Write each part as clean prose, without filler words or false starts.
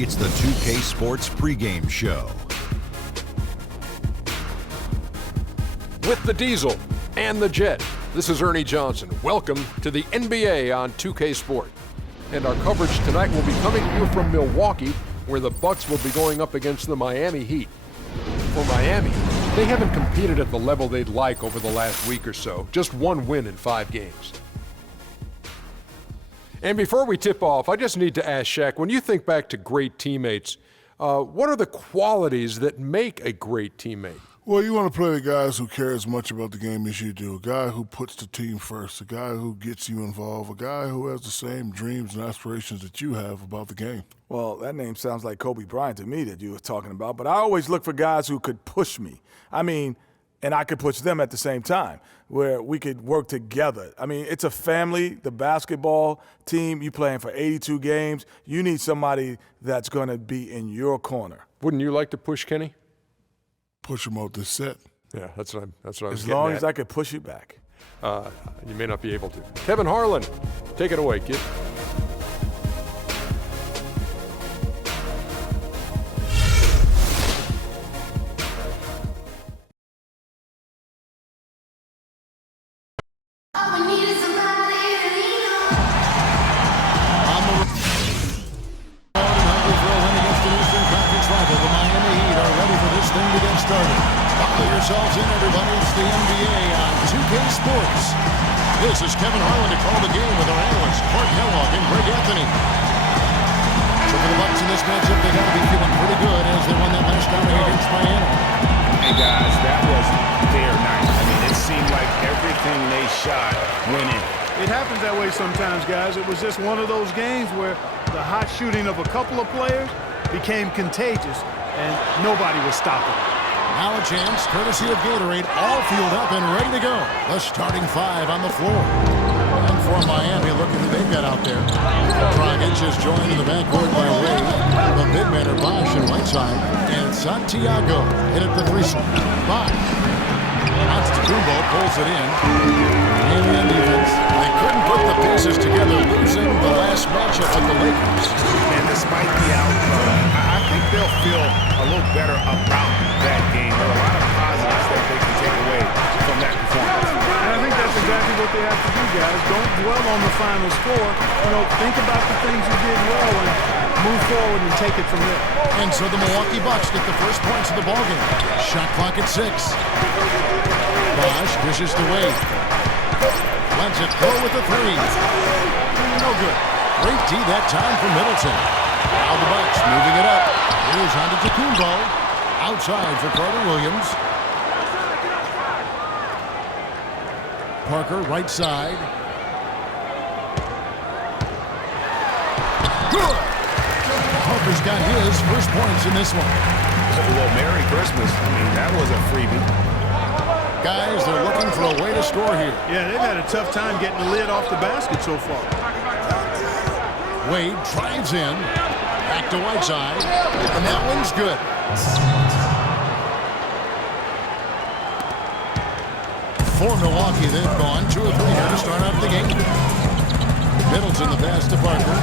It's the 2K Sports pregame show. With the Diesel and the Jet, this is Ernie Johnson. Welcome to the NBA on 2K Sport. And our coverage tonight will be coming to you from Milwaukee, where the Bucks will be going up against the Miami Heat. For Miami, they haven't competed at the level they'd like over the last week or so. Just one win in 5 games. And before we tip off, I just need to ask Shaq, when you think back to great teammates, what are the qualities that make a great teammate? Well, you want to play the guys who care as much about the game as you do, a guy who puts the team first, a guy who gets you involved, a guy who has the same dreams and aspirations that you have about the game. Well, that name sounds like Kobe Bryant to me that you were talking about, but I always look for guys who could push me. And I could push them at the same time, where we could work together. It's a family, the basketball team, you playing for 82 games. You need somebody that's going to be in your corner. Wouldn't you like to push Kenny? Push him out this set. Yeah, that's what I was getting As long at. as I could push you back. You may not be able to. Kevin Harlan, take it away, kid. Yourselves in, everybody. It's the NBA on 2K Sports. This is Kevin Harlan to call the game with our analysts, Clark Kellogg and Greg Anthony. So for the Bucks in this matchup, they got to be feeling pretty good as they won that last round against Miami. Hey, guys, that was their night. It seemed like everything they shot went in. It happens that way sometimes, guys. It was just one of those games where the hot shooting of a couple of players became contagious, and nobody was stopping it. Now a chance, courtesy of Gatorade, all fueled up and ready to go. The starting 5 on the floor. And for Miami, look at who they've got out there. Dragic is joined in the backcourt by Ray. The big men are Bosh and Whiteside. And Santiago hit at the 3. Bosh. Antetokounmpo pulls it in. Alien defense. They couldn't put the pieces together, losing the last matchup to the Lakers. And despite the outcome, I think they'll feel a little better about that game. There are a lot of positives that they can take away from that performance. And I think that's exactly what they have to do, guys. Don't dwell on the final score. Think about the things you did well and move forward and take it from there. And so the Milwaukee Bucks get the first points of the ballgame. Shot clock at 6. Bosh dishes to Wade. Lets it go with the 3. No good. Great D that time from Middleton. Now the Bucks moving it up. Here's Antetokounmpo. Outside for Carter Williams. Parker right side. Good. Parker's got his first points in this one. Well, Merry Christmas. That was a freebie. Guys, they're looking for a way to score here. Yeah, they've had a tough time getting the lid off the basket so far. Wade drives in. Back to Whiteside. And that one's good. For Milwaukee, they've gone 2 or 3 here to start out the game. Middleton the pass to Parker.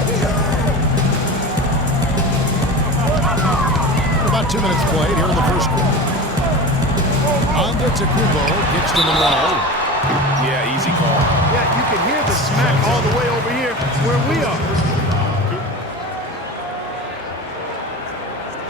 About 2 minutes played here in the first quarter. Antetokounmpo gets to Monroe. Yeah, easy call. Yeah, you can hear the smack all the way over here where we are.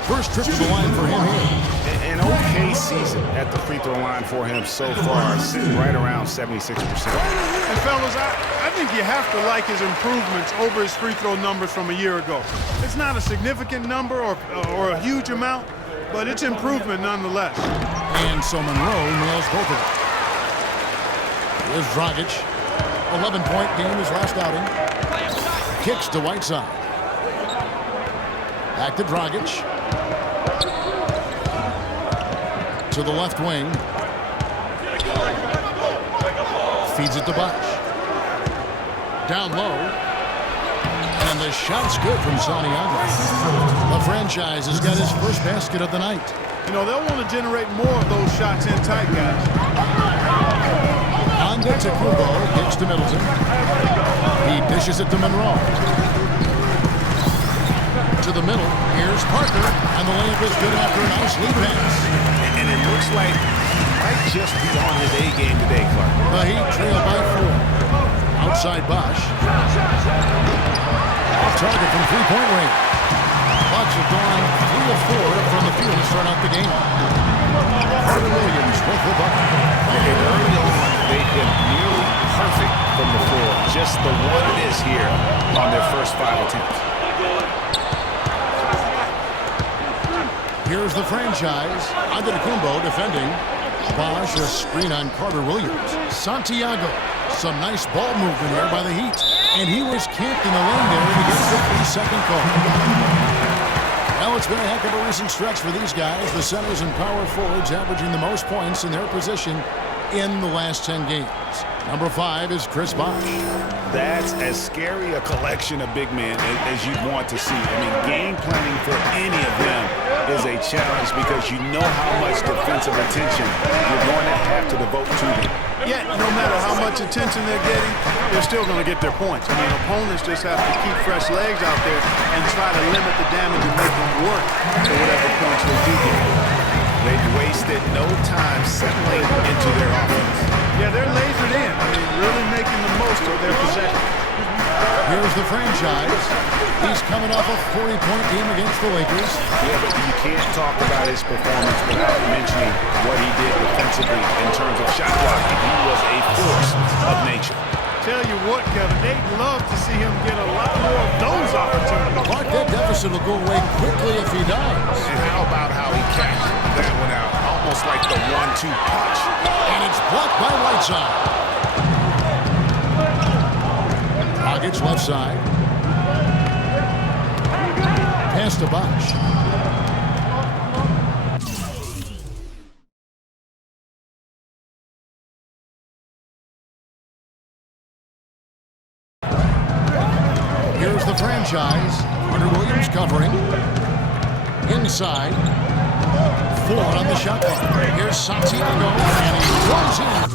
First trip to the line for him here. An okay season at the free throw line for him so far, sitting right around 76%. And fellas, I think you have to like his improvements over his free throw numbers from a year ago. It's not a significant number or a huge amount, but it's improvement nonetheless. And so Monroe nails both of them. Here's Dragic. 11-point game his last outing. Kicks to Whiteside. Back to Dragic. To the left wing. Feeds it to Bosh. Down low. And the shot's good from Santiago. The franchise has got his first basket of the night. They'll want to generate more of those shots in tight, guys. Antetokounmpo gets to Middleton. He dishes it to Monroe. To the middle. Here's Parker. And the layup is good after a nice lead pass. And it looks like he might just be on his A game today, Clark. The Heat trail by 4. Outside Bosch. Off target from three-point range. Bucks have gone 3 of 4 from the field to start out the game. Carter Williams with the bucket. And early on, they've been nearly perfect from the floor. Just the one miss here on their first 5 attempts. Here's the franchise. Antetokounmpo defending. Bosch, a screen on Carter Williams. Santiago. Some nice ball movement here by the Heat. And he was camped in the lane there to get the 3-second call. Well, it's been a heck of a recent stretch for these guys. The centers and power forwards averaging the most points in their position in the last 10 games. Number 5 is Chris Bosch. That's as scary a collection of big men as you'd want to see. I mean, game planning for any of them is a challenge because you know how much defensive attention you're going to have to devote to them. Yet, no matter how much attention they're getting, they're still going to get their points. I mean, opponents just have to keep fresh legs out there and try to limit the damage and make them work for whatever points they do get. They've wasted no time settling into their offense. Yeah, they're lasered in. I mean, really making the most of their possession. Here's the franchise. He's coming off a 40-point game against the Lakers. Yeah, but you can't talk about his performance without mentioning what he did defensively in terms of shot blocking. He was a force of nature. Tell you what, Kevin, they'd love to see him get a lot more of those opportunities. Clark, that deficit will go away quickly if he does. And how about how he cashed that one out? Almost like the 1-2 punch. And it's blocked by Whiteside. Dragic left side. Pass to Bosch. Here's the franchise. Carter Williams covering. Inside. 4 on the shot clock. Here's Santiago. And he goes in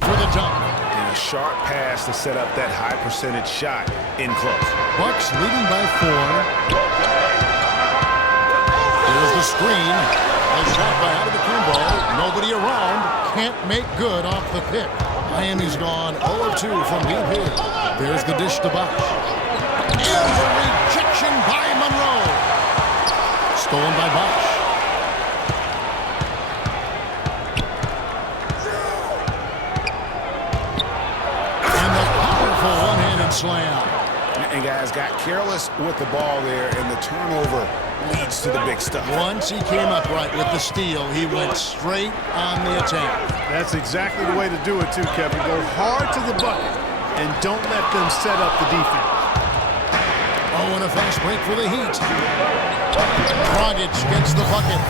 for the dunk. And a sharp pass to set up that high percentage shot in close. Bucks leading by 4. Here's the screen. A shot by Antetokounmpo. Nobody around. Can't make good off the pick. Miami's gone 0 of 2 from deep here. There's the dish to Bosch. And the rejection by Monroe. Stolen by Bosch. And the powerful one-handed slam. And guys got careless with the ball there, and the turnover leads to the big stuff. Once he came upright with the steal, he went straight on the attack. That's exactly the way to do it, too, Kevin. Go hard to the bucket and don't let them set up the defense. Oh, and a fast break for the Heat. Dragic gets the bucket.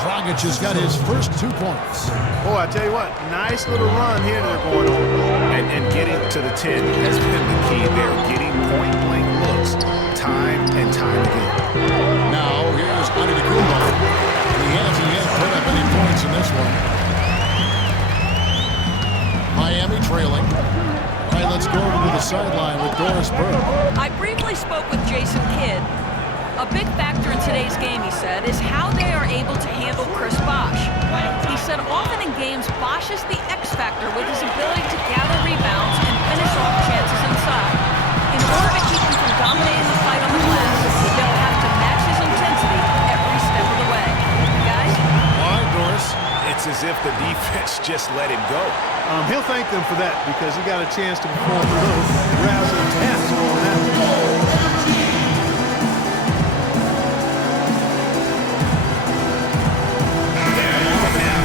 Dragic has got his first 2 points. Boy, I tell you what, nice little run here they're going on. And getting to the 10 has been the key there. Getting point-blank looks time and time again. Now, here's Antetokounmpo. He hasn't yet put up any points in this one. Miami trailing. All right, let's go over to the sideline with Doris Burke. I briefly spoke with Jason Kidd. A big factor in today's game, he said, is how they are able to handle Chris Bosch. He said often in games, Bosch is the X factor with his ability to gather rebounds and finish off chances inside. In order to keep him from dominating the fight on the glass, they'll have to match his intensity every step of the way. Guys? All right, Doris. It's as if the defense just let him go. He'll thank them for that because he got a chance to perform a little razzle dazzle on that.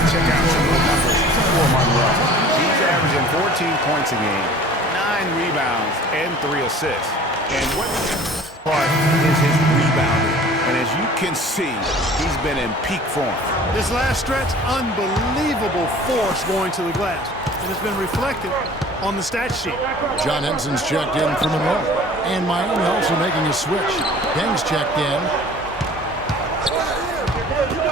Check out some of the numbers for Monroe. He's averaging 14 points a game, 9 rebounds, and 3 assists. And what part is his rebounding? And as you can see, he's been in peak form. This last stretch, unbelievable force going to the glass. And it's been reflected on the stat sheet. John Henson's checked in for Monroe. And Miami also making a switch. Deng's checked in.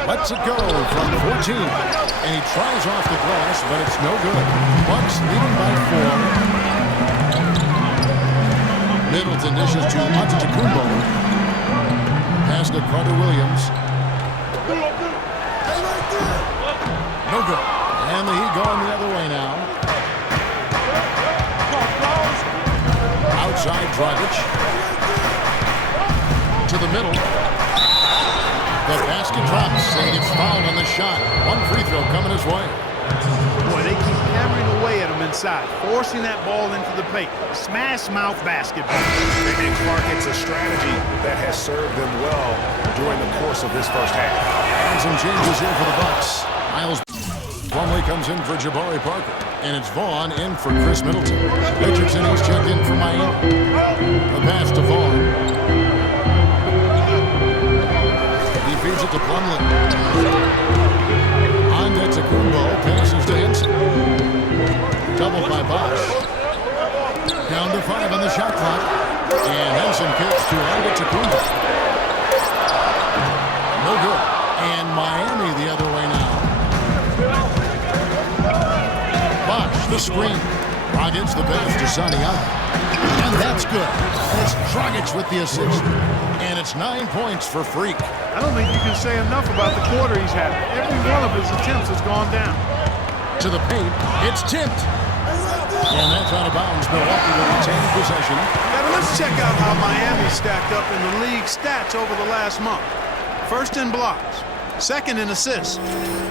Lets it go from 14. And he tries off the glass, but it's no good. Bucks leading by 4. Middleton dishes to Antetokounmpo. Carter Williams. No good. And the Heat going the other way now. Outside Dragic. To the middle. The basket drops, and he gets fouled on the shot. One free throw coming his way. Boy, they keep hammering away at him inside, forcing that ball into the paint. Smash mouth basketball. And Clark, it's a strategy that has served them well during the course of this first half. And some changes here for the Bucks. Miles Plumlee comes in for Jabari Parker. And it's Vaughn in for Chris Middleton. Richardson, he's checked in for Miami. A pass to Vaughn. He feeds it to Plumlee. Antetokounmpo passes to Henson. Doubled by Bosh. Down to 5 on the shot clock. And Henson kicks to Antetokounmpo. No good. And Miami the other way now. Bosh, the screen. Dragic the pass to Saniago. And that's good. And it's Dragic with the assist. And it's 9 points for Freak. I don't think you can say enough about the quarter he's had. Every one of his attempts has gone down. To the paint, it's tipped. And that's out of bounds. Milwaukee will retain possession. Now let's check out how Miami stacked up in the league stats over the last month. First in blocks, second in assists,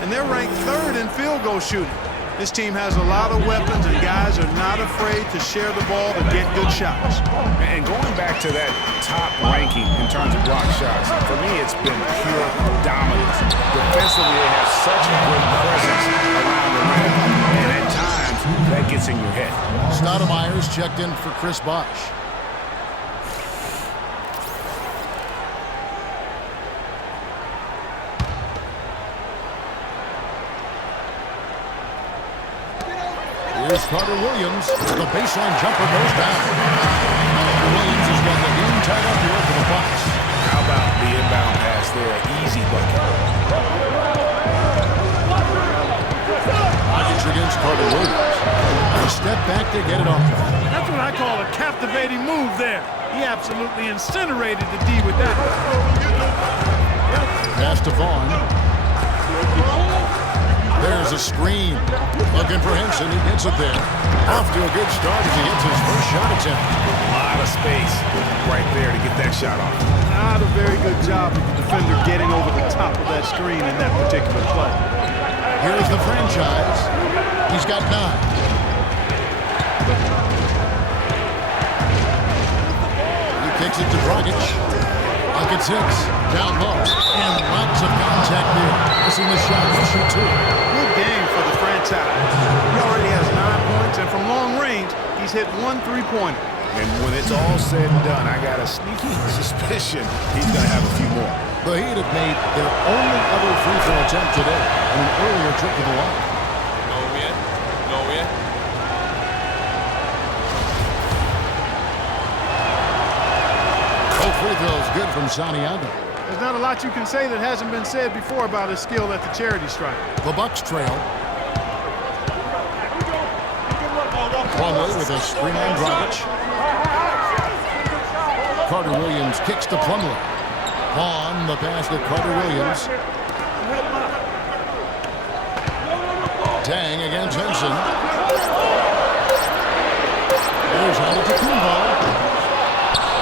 and they're ranked third in field goal shooting. This team has a lot of weapons, and guys are not afraid to share the ball to get good shots. And going back to that top ranking in terms of block shots, for me it's been pure dominance. Defensively, they have such a great presence around the rim, and at times that gets in your head. Stoudemire's checked in for Chris Bosh. Here's Carter Williams. The baseline jumper goes down. Williams has got the game tied up here for the Bucks. How about the inbound pass there? Easy bucket. Dragic against Carter Williams. A step back to get it off. That's what I call a captivating move there. He absolutely incinerated the D with that. Pass to Vaughn. There's a screen. Looking for Henson. He gets it there. Off to a good start as he gets his first shot attempt. A lot of space right there to get that shot off. Not a very good job of the defender getting over the top of that screen in that particular play. Here's the franchise. He's got 9. He kicks it to Dragic. Bucket 6. Down low. And lots of contact there. Missing the shot. He'll shoot 2. Good game for the franchise. He already has 9 points, and from long range, he's hit 1 3-pointer. And when it's all said and done, I got a sneaky suspicion he's going to have a few more. The Heat have made their only other free throw attempt today on an earlier trip to the line. No win. Both free throws good from Saniago. There's not a lot you can say that hasn't been said before about his skill at the charity stripe. The Bucks trail. Plumlee with a screen on Dragic. Carter Williams kicks to Plumlee. Vaughn, the pass to Carter Williams. Dang against Henson. There's Antetokounmpo.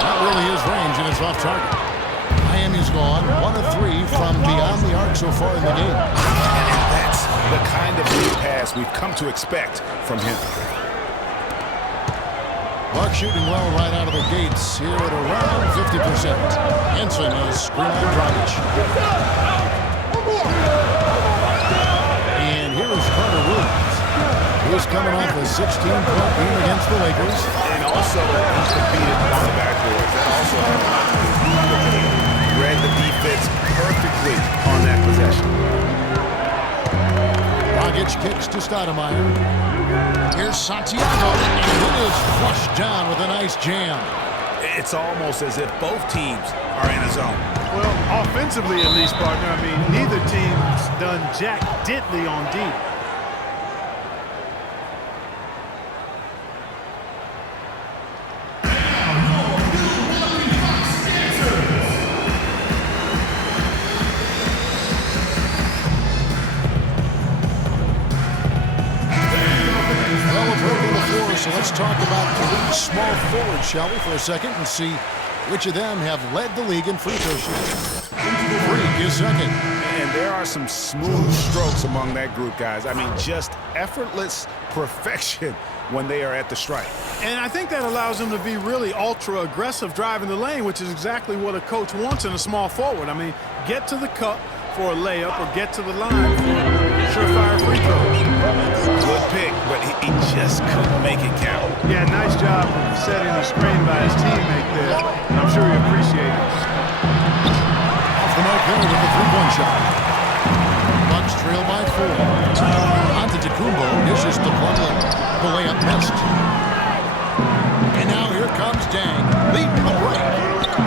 Not really his range, and it's off target. Miami's gone 1 of 3 from beyond the arc so far in the game. And that's the kind of lead pass we've come to expect from him. Buck shooting well right out of the gates here at around 50%. Henson a screen on Dragic. And here is Carter Williams, who's coming off a 16-point game against the Lakers. And also, he's competed on the backboard. That also read the defense perfectly on that possession. Dragic kicks to Stoudemire. Here's Santiago, and he is flushed down with a nice jam. It's almost as if both teams are in a zone. Well, offensively at least, partner. I mean, neither team's done jack diddly on D. ball forward, shall we, for a second and see which of them have led the league in free throw shooting. Freak is second. And there are some smooth strokes among that group, guys. I mean, just effortless perfection when they are at the stripe. And I think that allows them to be really ultra-aggressive driving the lane, which is exactly what a coach wants in a small forward. I mean, get to the cup for a layup or get to the line for surefire free throws. Good pick, but he just couldn't make it count. Yeah, nice job of setting the screen by his teammate there. And I'm sure he appreciated it. Off the mark there with the three-point shot. Bucks trail by 4. Antetokounmpo misses the plumb. The layup missed. And now here comes Dang, leading the break.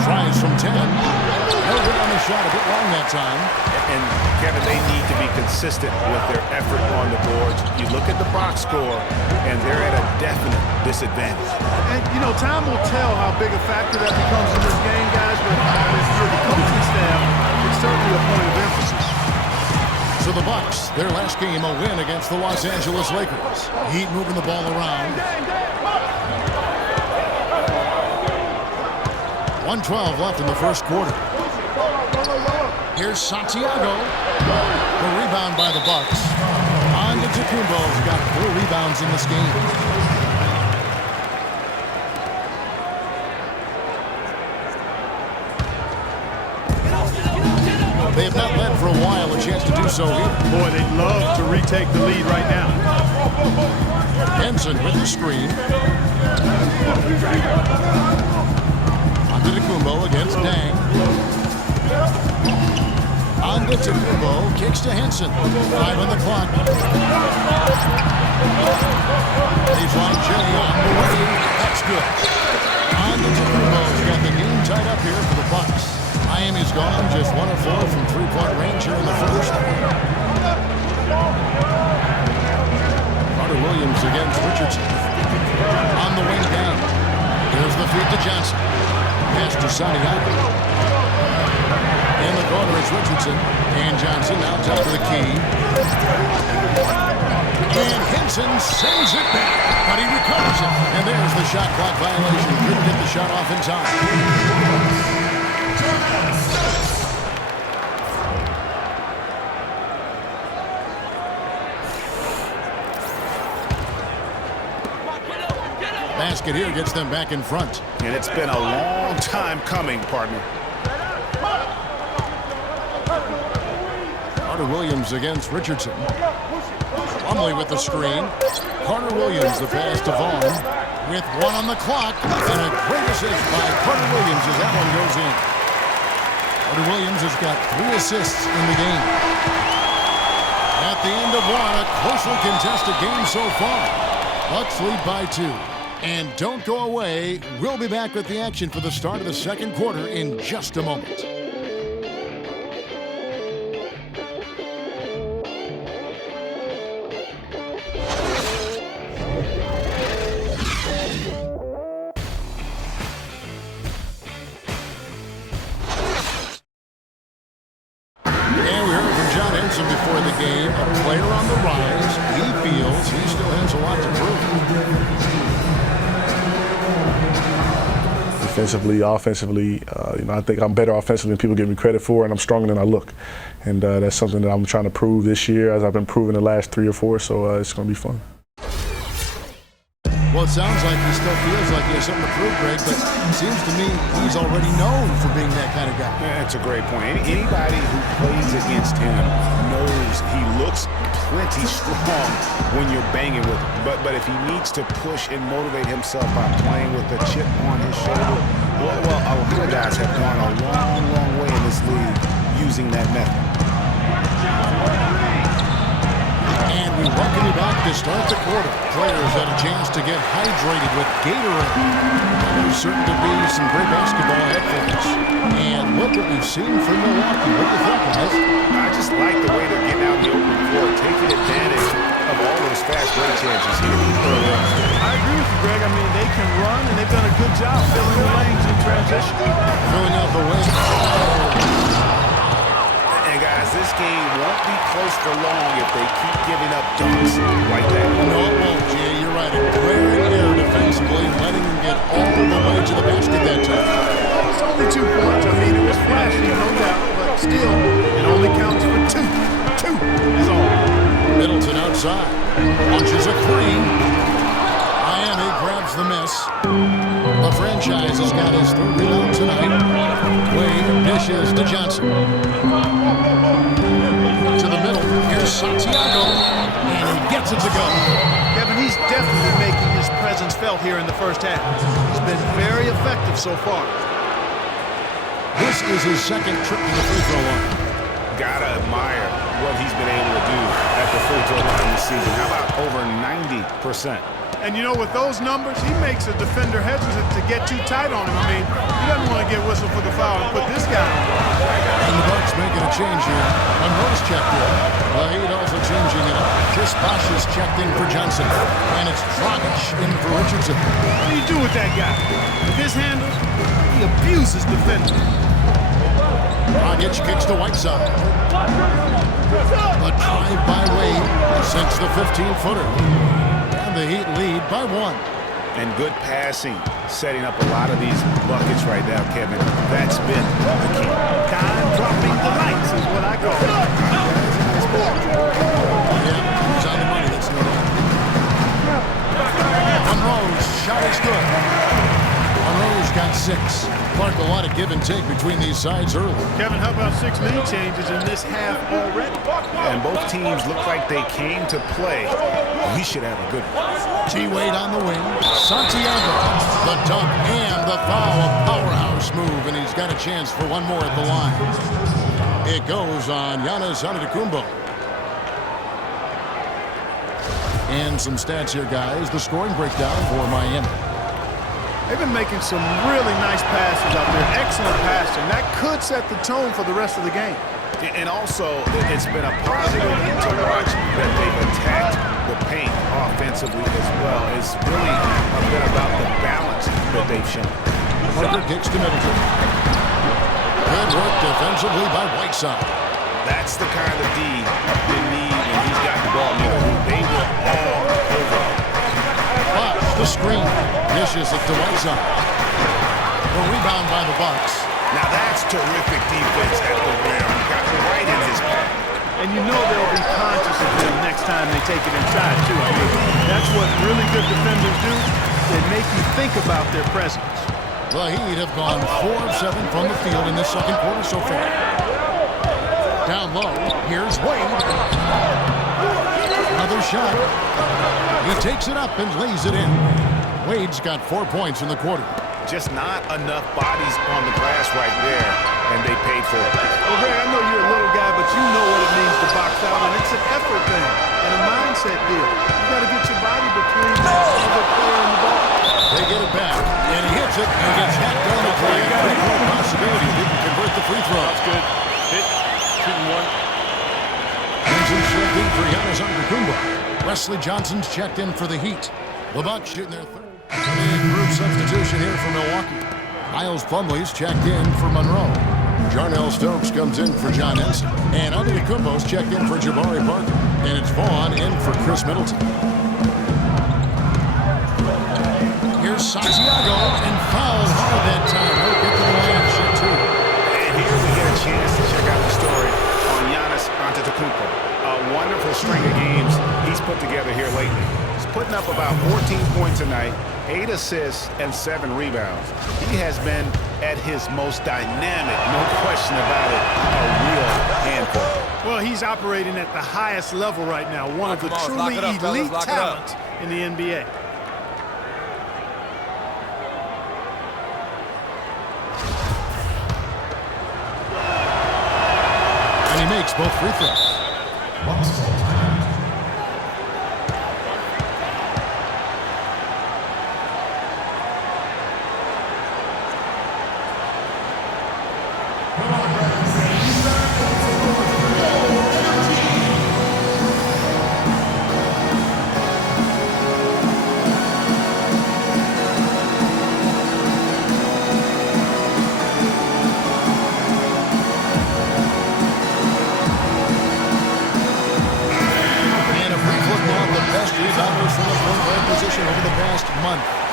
Tries from 10. No good on the shot, a bit long that time. And, Kevin, they need to be consistent with their effort on the boards. You look at the box score, and they're at a definite disadvantage. And, you know, time will tell how big a factor that becomes in this game, guys, but for the coaching staff, it's certainly a point of emphasis. So the Bucks, their last game, a win against the Los Angeles Lakers. Heat moving the ball around. 1:12 left in the first quarter. Here's Santiago. The rebound by the Bucks. Antetokounmpo's got 4 rebounds in this game. They have not led for a while, a chance to do so here. Boy, they'd love to retake the lead right now. Henson with the screen. Antetokounmpo against Dang. Antetokounmpo kicks to Henson. 5 on the clock. Baseline J on the way. That's good. Antetokounmpo's got the game tied up here for the Bucks. Miami's gone just 1 of 4 from three-point range here in the first. Carter Williams against Richardson. On the wing down. Here's the feed to Johnson. Pass to Santiago. In the corner is Richardson. And Johnson now top of the key. And Henson sends it back, but he recovers it. And there's the shot clock violation. Couldn't get the shot off in time. Basket here gets them back in front. And it's been a long time coming, partner. Carter Williams against Richardson. Plumlee with the screen. Carter Williams, the pass to Vaughn. With 1 on the clock. And a great assist by Carter Williams as that one goes in. Carter Williams has got 3 assists in the game. At the end of 1, a closely contested game so far. Bucks lead by 2. And don't go away. We'll be back with the action for the start of the second quarter in just a moment. And we heard from John Henson before the game, a player on the rise. He feels he still has a lot to prove. Defensively, offensively, I think I'm better offensively than people give me credit for, and I'm stronger than I look. And that's something that I'm trying to prove this year, as I've been proving the last 3 or 4, so it's going to be fun. Well, it sounds like he still feels like he has something to prove, Greg, but it seems to me he's already known for being that kind of guy. Yeah, that's a great point. Anybody who plays against him knows he looks plenty strong when you're banging with him. But if he needs to push and motivate himself by playing with a chip on his shoulder, well, a lot of guys have gone a long, long way in this league using that method. And we welcome you back to start the quarter. Players had a chance to get hydrated with Gatorade. There's certain to be some great basketball ahead for us. And look what we've seen from Milwaukee. What do you think, guys? I just like the way they're getting out in the open floor, taking advantage of all those fast break chances here early on. I agree with you, Greg. I mean, they can run, and they've done a good job filling the lanes in transition. Filling out the wing. And guys, this game won't be close for long if they keep giving up dunks like that. No, it won't, Jay. You're right. A glaring error defensively, letting him get all the way to the basket that time. It's only 2 points. I mean, it was flashy, no doubt, but still, it only counts for 2. 2 is all. Middleton outside. Launches a three. Miami grabs the miss. The franchise has got his third rebound tonight. Wade dishes to Johnson. To the middle. Here's Santiago. And he gets it to go. Kevin, he's definitely making his presence felt here in the first half. He's been very effective so far. This is his second trip to the free throw line. Gotta admire what he's been able to do at the free throw line this season. How about over 90%? And you know, with those numbers, he makes a defender hesitant to get too tight on him. I mean, he doesn't want to get whistled for the foul and put this guy on. And the Bucks making a change here. Monroe's checked in. He'd also changing it up. Chris Bosh is checked in for Johnson. And it's Dragic in for Richardson. What do you do with that guy? With his handle, he abuses defenders. Dragic kicks to Whiteside. A drive by Wade sinks the 15-footer. The Heat lead by 1. And good passing, setting up a lot of these buckets right now, Kevin. That's been the key. Time-dropping delights is what I call it. Yeah, he's on the money. That's no doubt. Monroe's shot is good. Monroe's got 6. Clark, a lot of give and take between these sides early. Kevin, how about 6 lead changes in this half already? And both teams look like they came to play. We should have a good one. T-Wade on the wing. Santiago. The dunk and the foul. A powerhouse move, and he's got a chance for one more at the line. It goes on Giannis Antetokounmpo. And some stats here, guys. The scoring breakdown for Miami. They've been making some really nice passes out there. Excellent passing. That could set the tone for the rest of the game. And also, it's been a positive to watch that they've attacked the paint offensively as well. It's really been about the balance that they've shown. Parker kicks to Middleton. Good work defensively by Whiteside. That's the kind of D you need when he's got the ball. They were all over. Bosh, the screen. Dishes it to Whiteside. The rebound by the Bucks. Now that's terrific defense at the rim. Got right in his path. And you know they'll be conscious of him next time they take it inside, too. I mean, that's what really good defenders do. They make you think about their presence. The Heat have gone 4 of 7 from the field in this second quarter so far. Down low, here's Wade. Another shot. He takes it up and lays it in. Wade's got 4 points in the quarter. Just not enough bodies on the glass right there, and they paid for it. Well, Greg, I know you're a little guy, but you know what it means to box out, and it's an effort thing and a mindset deal. You got to get your body between the other player and the ball. They get it back, and he hits it, and gets hacked down the play. Pretty good possibility he didn't convert the free throw. That's good. Hit. Shooting one. Johnson checked in for Giannis Antetokounmpo. Wesley Johnson's checked in for the Heat. The Bucks shooting their third. Big group substitution here for Milwaukee. Miles Plumlee's checked in for Monroe. Jarnell Stokes comes in for John Henson. And Antetokounmpo's checked in for Jabari Parker. And it's Vaughn in for Chris Middleton. Here's Santiago, and fouled hard that time. He'll get to the line and shoot 2. And here we get a chance to check out the story on Giannis Antetokounmpo. A wonderful string of games he's put together here lately. He's putting up about 14 points a night, 8 assists, and 7 rebounds. He has been at his most dynamic, no question about it, a real handful. Well, he's operating at the highest level right now, one of the truly elite talents in the NBA. And he makes both free throws.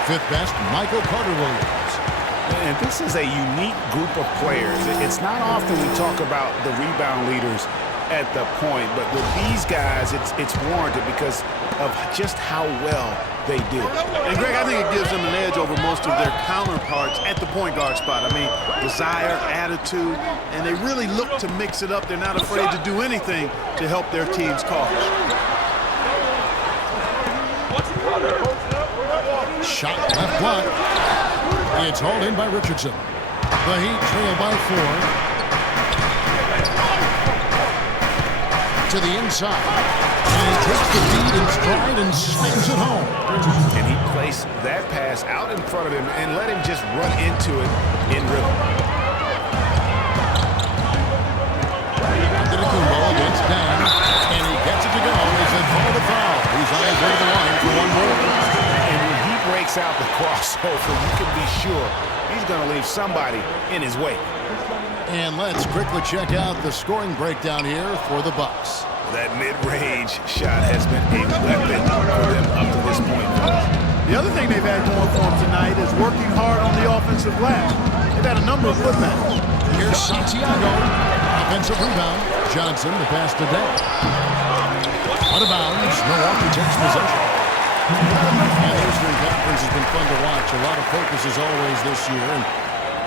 Fifth best, Michael Carter-Williams. And this is a unique group of players. It's not often we talk about the rebound leaders at the point, but with these guys, it's warranted because of just how well they do. And Greg, I think it gives them an edge over most of their counterparts at the point guard spot. I mean, desire, attitude, and they really look to mix it up. They're not afraid to do anything to help their team's cause. Shot left block. It's hauled in by Richardson. The Heat trail by 4. To the inside. And he takes the lead in stride and slams it home. And he placed that pass out in front of him and let him just run into it in rhythm. Antetokounmpo against Dan. And he gets it to go as they call the foul. He's on his way to the line for one more. And when he breaks out the crossover, you can be sure he's going to leave somebody in his wake. And let's quickly check out the scoring breakdown here for the Bucks. That mid-range shot has been a weapon for them up to this point. The other thing they've had going for them tonight is working hard on the offensive glass. They've had a number of putbacks. Here's Santiago. Offensive rebound. Johnson, the pass to Day. Out of bounds. Milwaukee takes possession. And the Eastern Conference has been fun to watch. A lot of focus as always this year. And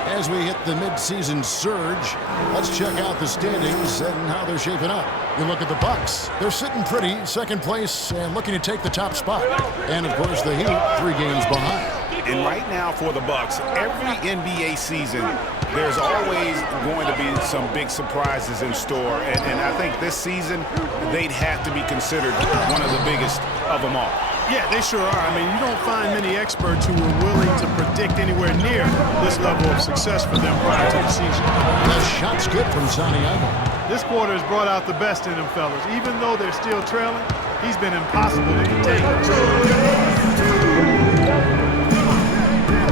as we hit the mid-season surge, let's check out the standings and how they're shaping up. You look at the Bucks. They're sitting pretty, second place, and looking to take the top spot. And, of course, the Heat, 3 games behind. And right now for the Bucks, every NBA season, there's always going to be some big surprises in store. And I think this season, they'd have to be considered one of the biggest of them all. Yeah, they sure are. I mean, you don't find many experts who are willing to predict anywhere near this level of success for them prior to the season. The shot's good from Santiago. This quarter has brought out the best in them fellas. Even though they're still trailing, he's been impossible to contain.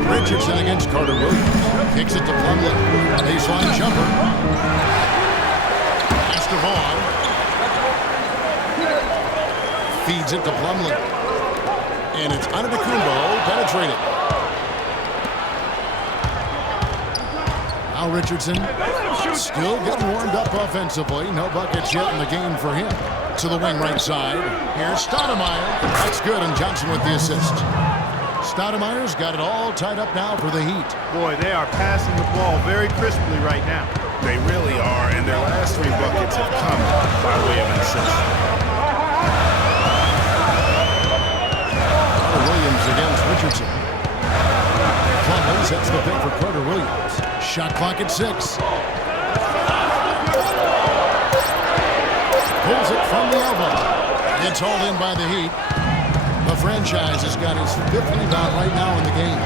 Richardson against Carter-Williams. Kicks it to Plumlee. Baseline jumper. Pass to Vaughn. Feeds it to Plumlee. And it's Antetokounmpo penetrated. Now Richardson still getting warmed up offensively. No buckets yet in the game for him. To the wing right side. Here's Stoudemire. That's good, and Johnson with the assist. Stoudemire's got it all tied up now for the Heat. Boy, they are passing the ball very crisply right now. They really are, and their last 3 buckets have come by way of an assist. Williams against Richardson. Plumlee sets the pick for Carter-Williams. Shot clock at 6. Pulls it from the elbow. It's hauled in by the Heat. The franchise has got his 5th rebound right now in the game.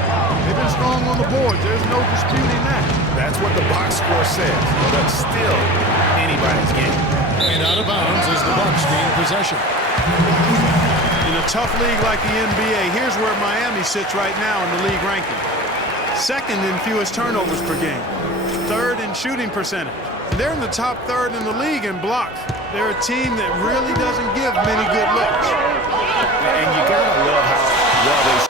They've been strong on the boards. There's no disputing that. That's what the box score says, but still anybody's game. And out of bounds as the Bucks gain possession. In a tough league like the NBA, here's where Miami sits right now in the league ranking. 2nd in fewest turnovers per game. 3rd in shooting percentage. They're in the top 3rd in the league in blocks. They're a team that really doesn't give many good looks. And you gotta love how well they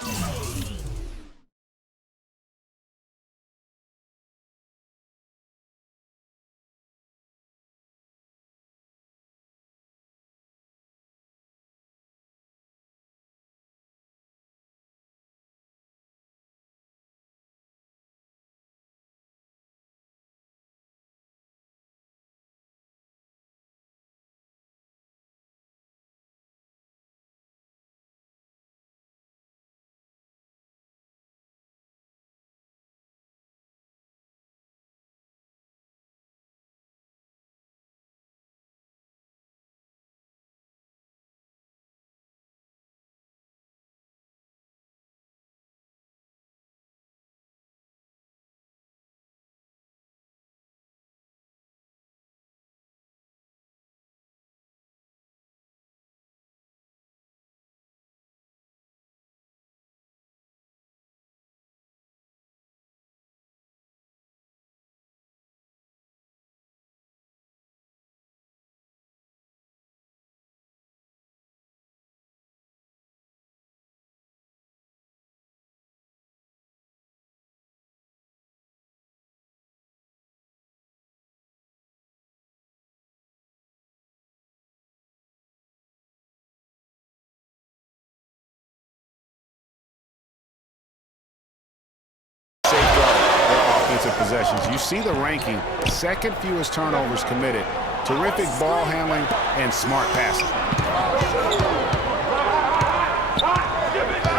defensive possessions. You see the ranking, second fewest turnovers committed. Terrific ball handling and smart passing.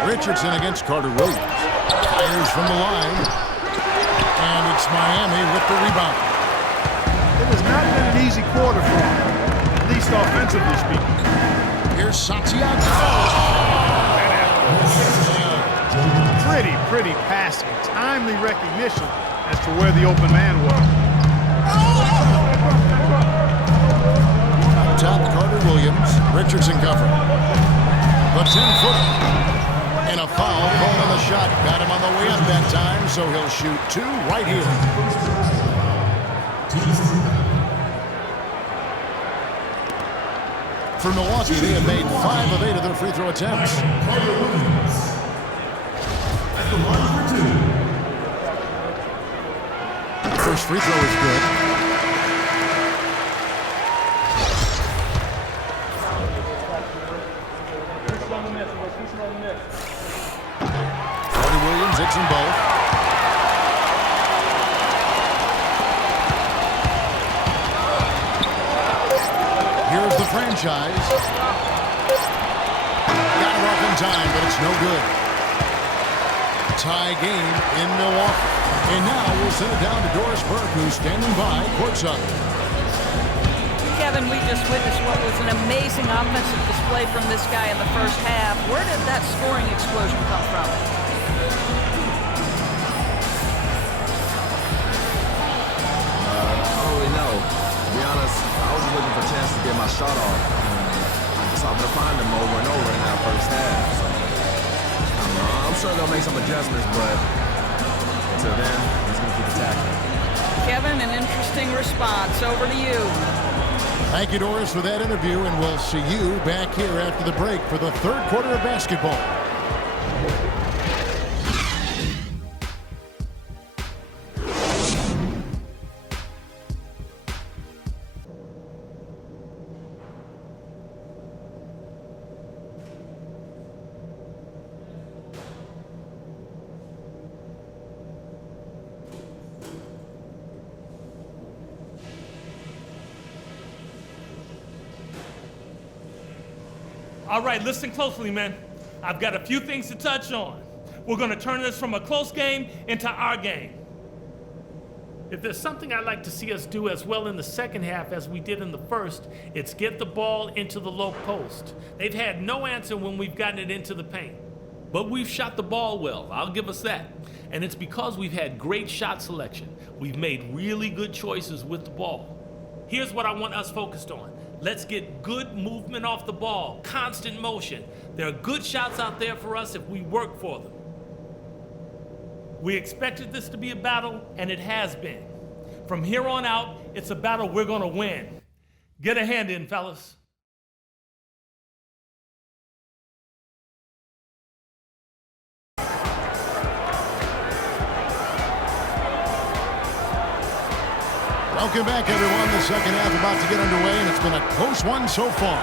Richardson against Carter Williams. Fires from the line. And it's Miami with the rebound. It has not been an easy quarter for him, at least offensively speaking. Here's Santiago. Pretty passing. Timely recognition as to where the open man was. Top Carter Williams. Richardson covering. The 10-footer. And a foul called on the shot. Got him on the way up that time, so he'll shoot 2 right here. For Milwaukee, they have made 5 of 8 of their free throw attempts. First free throw is good. Carter Williams hits them both. Here's the franchise. Got it off in time, but it's no good. Tie game in Milwaukee. And now we'll send it down to Doris Burke, who's standing by courtside. Kevin, we just witnessed what was an amazing offensive display from this guy in the first half. Where did that scoring explosion come from? I don't really know. To be honest, I was just looking for a chance to get my shot off. I just happened to find him over and over in that first half. So, I don't know. I'm sure they'll make some adjustments, but until then, he's going to keep attacking. Kevin, an interesting response. Over to you. Thank you, Doris, for that interview, and we'll see you back here after the break for the third quarter of basketball. All right, listen closely, man. I've got a few things to touch on. We're going to turn this from a close game into our game. If there's something I'd like to see us do as well in the second half as we did in the first, it's get the ball into the low post. They've had no answer when we've gotten it into the paint. But we've shot the ball well, I'll give us that. And it's because we've had great shot selection. We've made really good choices with the ball. Here's what I want us focused on. Let's get good movement off the ball, constant motion. There are good shots out there for us if we work for them. We expected this to be a battle, and it has been. From here on out, it's a battle we're going to win. Get a hand in, fellas. Welcome back, everyone. The second half about to get underway, and it's been a close one so far.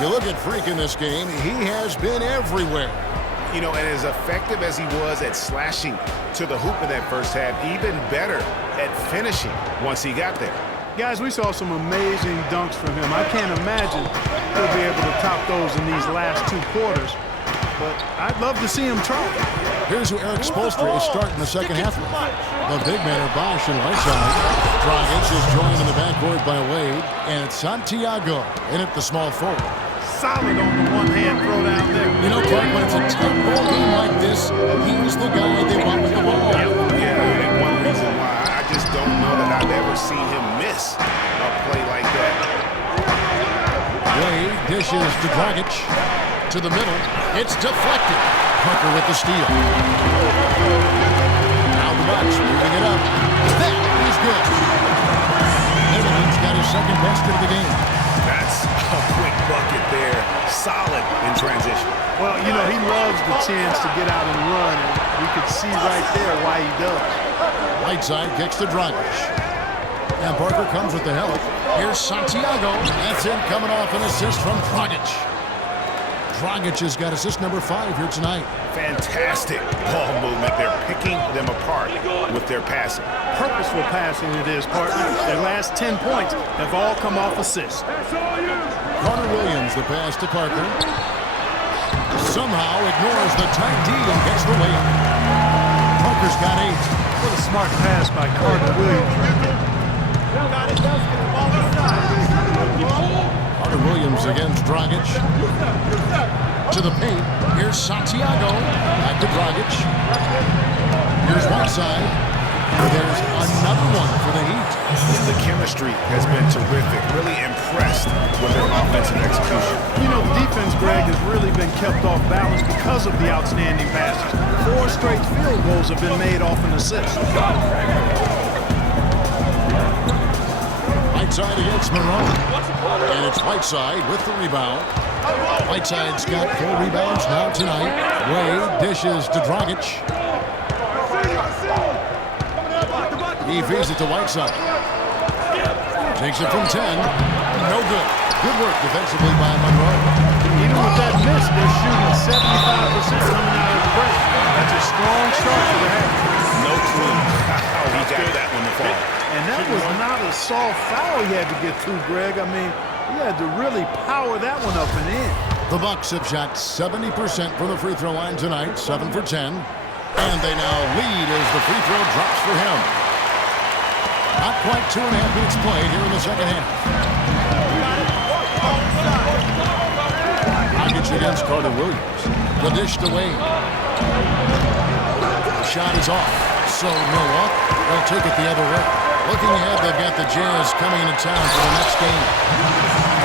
You look at Freak in this game, he has been everywhere. You know, and as effective as he was at slashing to the hoop in that first half, even better at finishing once he got there. Guys, we saw some amazing dunks from him. I can't imagine he'll be able to top those in these last 2 quarters, but I'd love to see him try. Here's who Eric Spoelstra is starting the second half with. The big man are Bosch and Whiteside. Dragic is joined in the backcourt by Wade, and it's Santiago in at the small forward. Solid on the one-hand throw down there. You know, Clark, when it's a tight ball game like this, he's the guy they want with the ball. Yeah, and one reason why I just don't know that I've ever seen him miss a play like that. Wade dishes to Dragic. To the middle. It's deflected. Parker with the steal. Now the Bucks moving it up. That is good. Middleton's got his second basket of the game. That's a quick bucket there. Solid in transition. Well, you know, he loves the chance to get out and run, and we could see right there why he does. Whiteside kicks to Dragic. And Parker comes with the help. Here's Santiago. That's him coming off an assist from Dragic. Dragic has got assist number 5 here tonight. Fantastic ball movement. They're picking them apart with their passing. Purposeful passing it is, partner. Their last 10 points have all come off assists. Carter Williams, the pass to Parker. Somehow ignores the tight D and gets the layup. Parker's got 8. What a smart pass by Carter Williams. Carter Williams against Dragic. To the paint. Here's Santiago. Back to Dragic. Here's Whiteside. And there's another one for the Heat. The chemistry has been terrific. Really impressed with their offensive execution. You know, the defense, Greg, has really been kept off balance because of the outstanding passes. 4 straight field goals have been made off an assist. Whiteside against Monroe. And it's Whiteside with the rebound. Whiteside's got 4 rebounds now tonight. Wade dishes to Dragic. He feeds it to Whiteside. Takes it from 10. No good. Good work defensively by Monroe. Even with that miss, they're shooting 75% coming out of the break. That's a strong start for the half. No clue how he got that one to fall. And that was not a soft foul he had to get through, Greg. I mean, he had to really power that one up and in. The Bucks have shot 70% from the free throw line tonight, 7 for 10. And they now lead as the free throw drops for him. Not quite 2.5 minutes played here in the second half. Dragic against Carter Williams. The dish to Wade. Shot is off. So Milwaukee will take it the other way. Looking ahead, they've got the Jazz coming into town for the next game.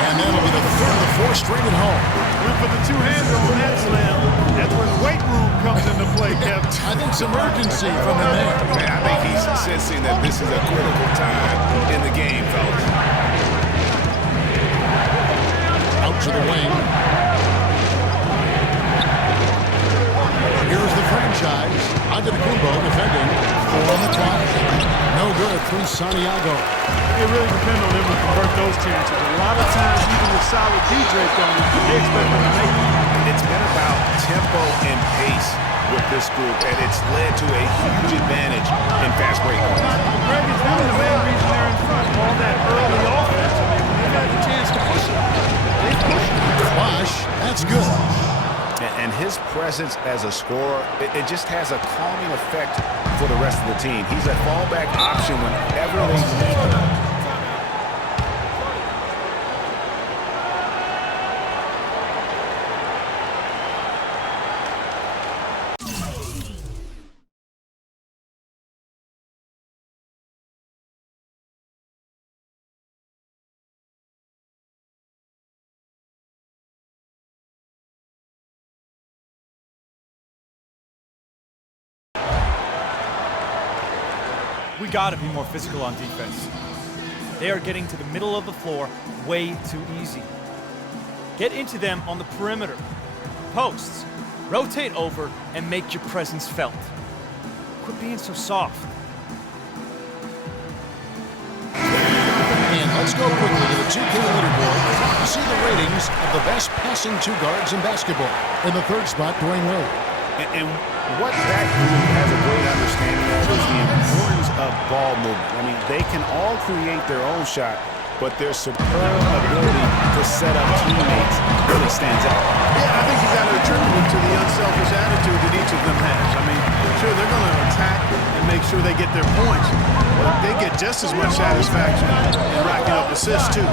And that'll be the third of the 4 straight at home. Went for the 2-hander on that slam. That's where the weight room comes into play, Kevin. I think some urgency from him there. Man, I think he's sensing that this is a critical time in the game, fellas. Out to the wing. Here's the franchise. Antetokounmpo defending. 4 on the clock. No good from Santiago. It really depends on them to convert those chances. A lot of times, even with solid DJ on them, they expect them to make it. It's been about tempo and pace with this group, and it's led to a huge advantage in fast break points. Greg, it's really the main reason they're in front. All that early offense. I mean, when they got the chance to push it, they push it. Flash, that's good. And his presence as a scorer, it just has a calming effect for the rest of the team. He's a fallback option whenever they need him. We gotta be more physical on defense. They are getting to the middle of the floor way too easy. Get into them on the perimeter. Posts. Rotate over and make your presence felt. Quit being so soft. And let's go quickly to the 2K leaderboard to see the ratings of the best passing 2 guards in basketball. In the 3rd spot, Dwayne Wade. And what that group has a great understanding of is the importance of ball movement. I mean, they can all create their own shot, but their superb ability to set up teammates really stands out. Yeah, I think you got to attribute it to the unselfish attitude that each of them has. I mean, sure, they're going to attack and make sure they get their points, but they get just as much satisfaction in racking up assists, too.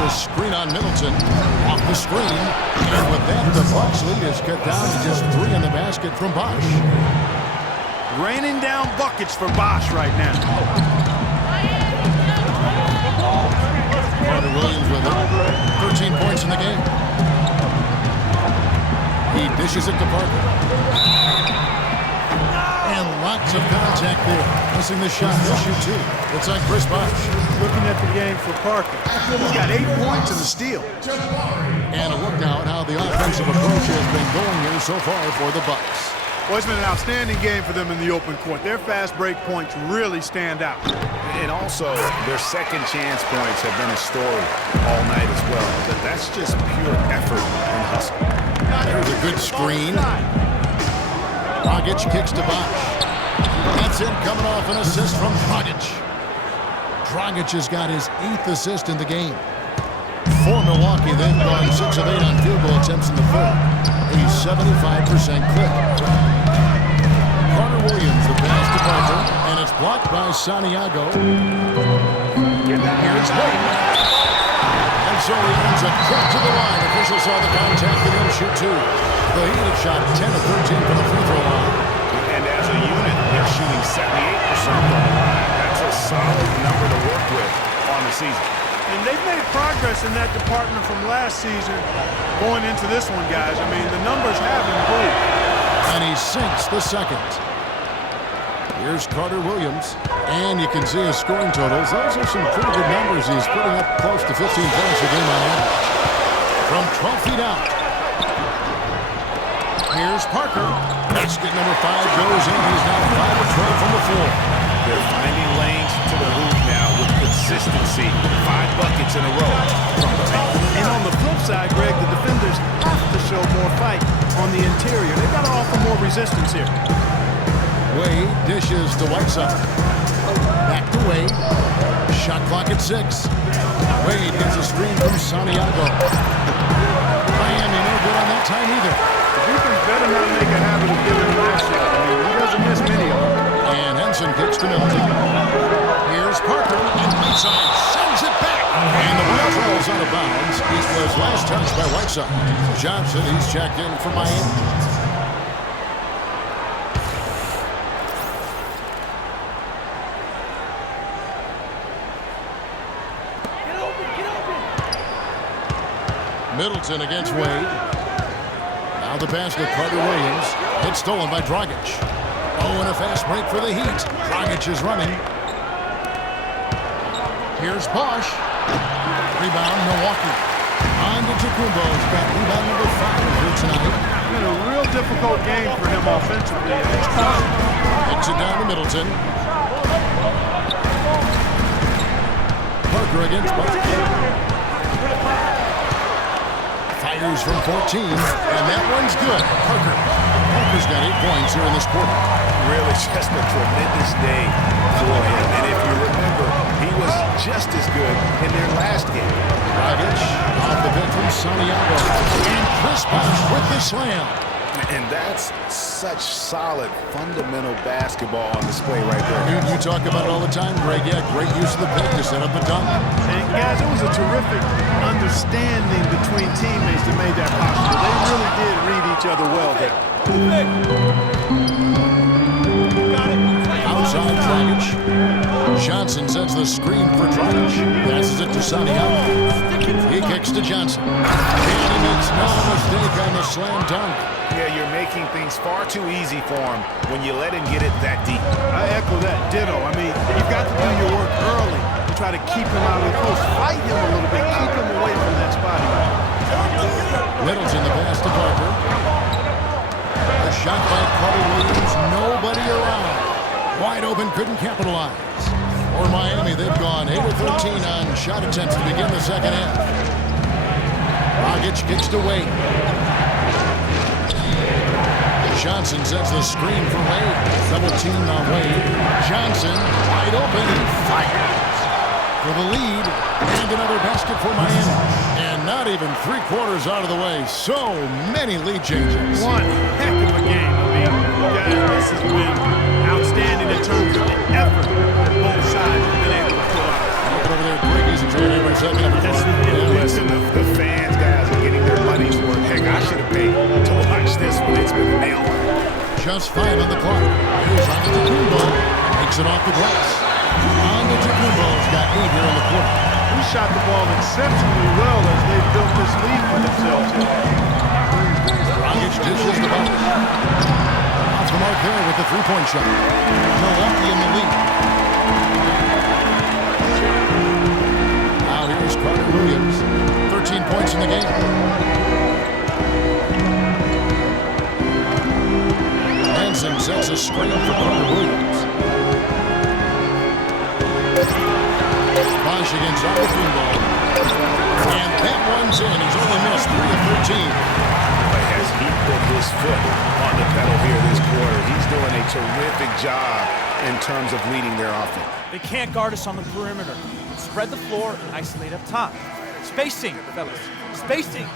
A screen on Middleton, off the screen, and with that, the Bucks lead is cut down to just 3 in the basket from Bosh. Raining down buckets for Bosh right now. Carter Williams with it, 13 points in the game. He dishes it to Parker. And lots of contact there. Missing the shot, he'll shoot 2. It's on Chris Bosh. Looking at the game for Parker. He's got 8 points and a steal. And a look now at how the offensive approach has been going here so far for the Bucks. Well, it's been an outstanding game for them in the open court. Their fast break points really stand out. And also, their second chance points have been a story all night as well. But that's just pure effort and hustle. There's a good screen. Dragic kicks to Bosh. That's in, coming off an assist from Dragic. Dragic has got his 8th assist in the game. For Milwaukee, they've gone 6 of 8 on field goal attempts in the third. A 75% clip. Carter Williams, the pass to Parker, and it's blocked by Santiago. Here's Wade. And so he ends a trip to the line. Officials saw the contact and he'll shoot 2. The Heat have shot 10 of 13 from the free throw line. And as a unit, they're shooting 78% from the line. That's a solid number to work with on the season. And they've made progress in that department from last season going into this one, guys. I mean, the numbers have improved. And he sinks the second. Here's Carter Williams. And you can see his scoring totals. Those are some pretty good numbers. He's putting up close to 15 points a game on average. From 12 feet out. Here's Parker. Basket number 5 goes in. He's now 5 of 12 from the floor. They're finding lanes to the hoop now with consistency. 5 buckets in a row from the paint. And on the flip side, Greg, the defenders have to show more fight on the interior. They've got to offer more resistance here. Wade dishes to Whiteside. Back to Wade. Shot clock at 6. Wade gets a screen from Santiago. Miami no good on that time either. The defense better not make a habit of giving him that shot. I mean, he doesn't miss many of them. And Henson kicks to Middleton. Here's Parker, and Whiteside sends it back. And the ball rolls out of bounds. It was last touched by Whiteside. Johnson, he's checked in for Miami. Middleton against Wade. Now the pass to Carter Williams. It's stolen by Dragic. Oh, and a fast break for the Heat. Dragic is running. Here's Bosh. Rebound, Milwaukee. On to Tacumbo. He's got rebound number 5 here tonight. It's been a real difficult game for him offensively. Kicks it down to Middleton. Parker against Bosh. Fires from 14, and that one's good. Parker's got 8 points here in this quarter. Really just a tremendous day for him. And if you remember, he was just as good in their last game. Dragic off the bench from Santiago. And Chris Bosh with the slam. And that's such solid, fundamental basketball on display right there. You talk about it all the time, Greg. Yeah, great use of the pick to set up a dunk. And guys, it was a terrific understanding between teammates that made that possible. They really did read each other well there. Outside Dragic. Johnson sends the screen for Dragic. Passes it to Santiago. He kicks to Johnson. And he makes no mistake on the slam dunk. Yeah, you're making things far too easy for him when you let him get it that deep. I echo that ditto. I mean, you've got to do your work early to try to keep him out of the post. Fight him a little bit. Keep him away from that spot. Middleton, the pass to Parker. A shot by Carter Williams. Nobody around. Wide open, couldn't capitalize. For Miami, they've gone 8 of 13 on shot attempts to begin the second half. Dragic kicks to Wade. Johnson sets the screen for Wade. Double team on Wade. Johnson, wide open, he fires for the lead. And another basket for Miami. And not even 3/4 out of the way. So many lead changes. One heck of a game. I mean, guys, this has been outstanding in terms of the effort both sides have been able to pull out. Looking over there, Greg, he's enjoying every second of it. Listen, the fans, guys, are getting their money's worth. Heck, I should have paid to watch this when it's been nailed. Just 5 on the clock. Here's on to Tacumbo. Makes it off the glass. On to Tacumbo. He's got 8 here in the quarter. He shot the ball exceptionally well as they built this lead for themselves. Dragic dishes the ball. Off the mark there with the 3-point shot. Milwaukee in the lead. Now here's Carter Williams. 13 points in the game. Williamson sets a screen for Carter Williams. Bosch against Antetokounmpo. And that one's in. He's only missed 3 of 13. As he put his foot on the pedal here this quarter, he's doing a terrific job in terms of leading their offense. They can't guard us on the perimeter. Spread the floor and isolate up top. Spacing, fellas. Spacing.